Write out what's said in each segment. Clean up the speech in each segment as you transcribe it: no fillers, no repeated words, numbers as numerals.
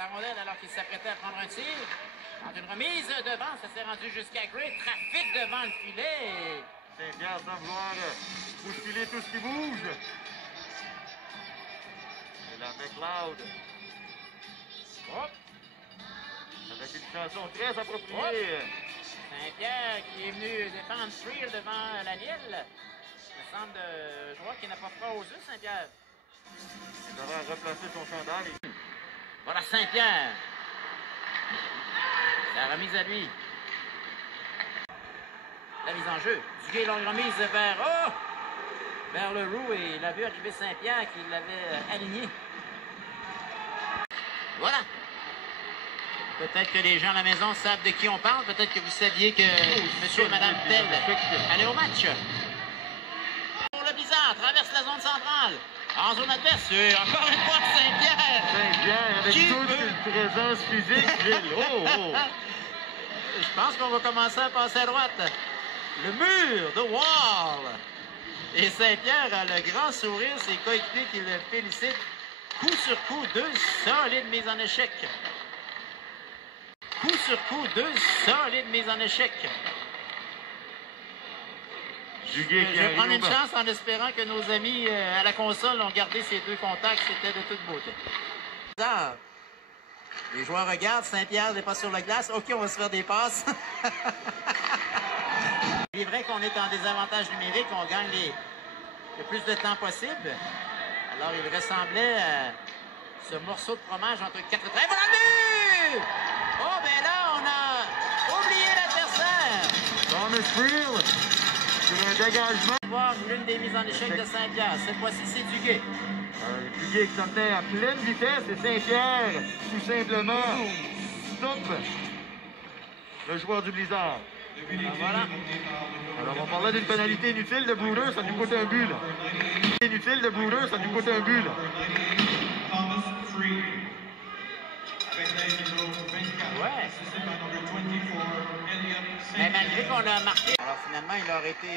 la rondelle alors qu'il s'apprêtait à prendre un tir. Dans une remise devant, ça s'est rendu jusqu'à Gray. Trafic devant le filet. Saint-Pierre sans vouloir bousculer tout ce qui bouge. Et la McLeod. Hop. Avec une chanson très appropriée. Saint-Pierre qui est venu défendre Freer devant la Lille. Il me semble de joueur qui n'a pas froid aux yeux, Saint-Pierre. Il devrait replacer son chandail. Voilà Saint-Pierre. La remise à lui. La mise en jeu. Duguay, longue remise vers le roux et il a vu arriver Saint-Pierre qui l'avait aligné. Voilà. Peut-être que les gens à la maison savent de qui on parle. Peut-être que vous saviez que monsieur et madame Tell allaient au match. Pour le Blizzard, traverse la zone centrale. En zone adverse, encore une fois Saint-Pierre. Saint-Pierre avec toute une présence physique, Gilles. Oh! Je pense qu'on va commencer à passer à droite. Le mur, the wall. Et Saint-Pierre a le grand sourire, ses coéquipiers qui le félicitent. Coup sur coup, deux solides mises en échec. Coup sur coup, deux solides mises en échec. Je vais prendre une chance en espérant que nos amis à la console ont gardé ces deux contacts. C'était de toute beauté. Les joueurs regardent, Saint-Pierre n'est pas sur la glace. OK, on va se faire des passes. Il est vrai qu'on est en désavantage numérique, on gagne le plus de temps possible. Alors, il ressemblait à ce morceau de fromage entre quatre traits. Voilà le but! Oh, ben là, on a oublié l'adversaire. Thomas Freer, sur un dégagement. On va voir l'une des mises en échec de Saint-Pierre. Cette fois-ci, c'est Duguay. Duguay qui s'en tenait à pleine vitesse et Saint-Pierre, tout simplement, stop le joueur du Blizzard. Alors, voilà. Alors, on parlait d'une pénalité inutile de Bruder, ça nous coûte un but, là. Inutile de Bruder, ça nous coûte un but, là. Ouais. Mais malgré qu'on a marqué, alors finalement, il aurait été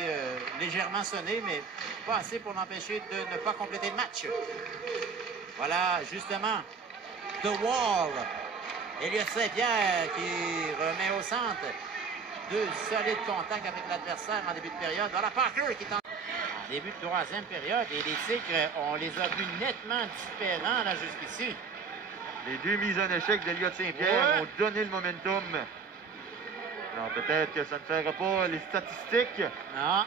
légèrement sonné, mais pas assez pour l'empêcher de ne pas compléter le match. Voilà, justement, The Wall. Elliott Saint-Pierre qui remet au centre. Deux solides contacts avec l'adversaire en début de période. Voilà Parker qui est en début de troisième période. Et les Tigres, on les a vus nettement différents là jusqu'ici. Les deux mises en échec d'Elliott Saint-Pierre ont donné le momentum. Alors peut-être que ça ne fera pas les statistiques. Non.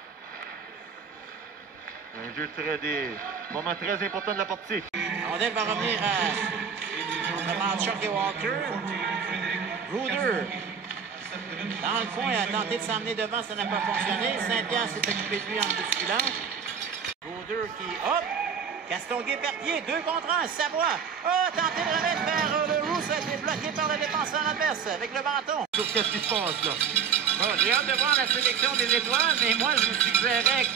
Un jeu des moments très importants de la partie. Rondelle va revenir à Chuck et Walker. Bruder. Dans le fond, il a tenté de s'emmener devant, ça n'a pas fonctionné. Saint-Pierre s'est occupé de lui en le bousculant. Bruder qui, hop! Castonguay-Berthier, 2 contre 1, Savoie. Oh, tenté de remettre vers le roux, ça a été bloqué par le défenseur adverse avec le bâton. Qu'est-ce qui se passe là? Bon, j'ai hâte de voir la sélection des étoiles, mais moi, je vous suggérerais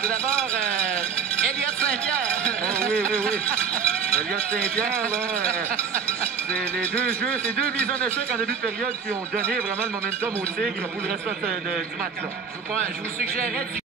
tout d'abord Elliott Saint-Pierre. Oh, oui. Elliott Saint-Pierre, là, c'est les deux jeux, ces deux mises en échec en début de période qui ont donné vraiment le momentum aux Tigres pour le reste du match. Là. Je vous suggérerais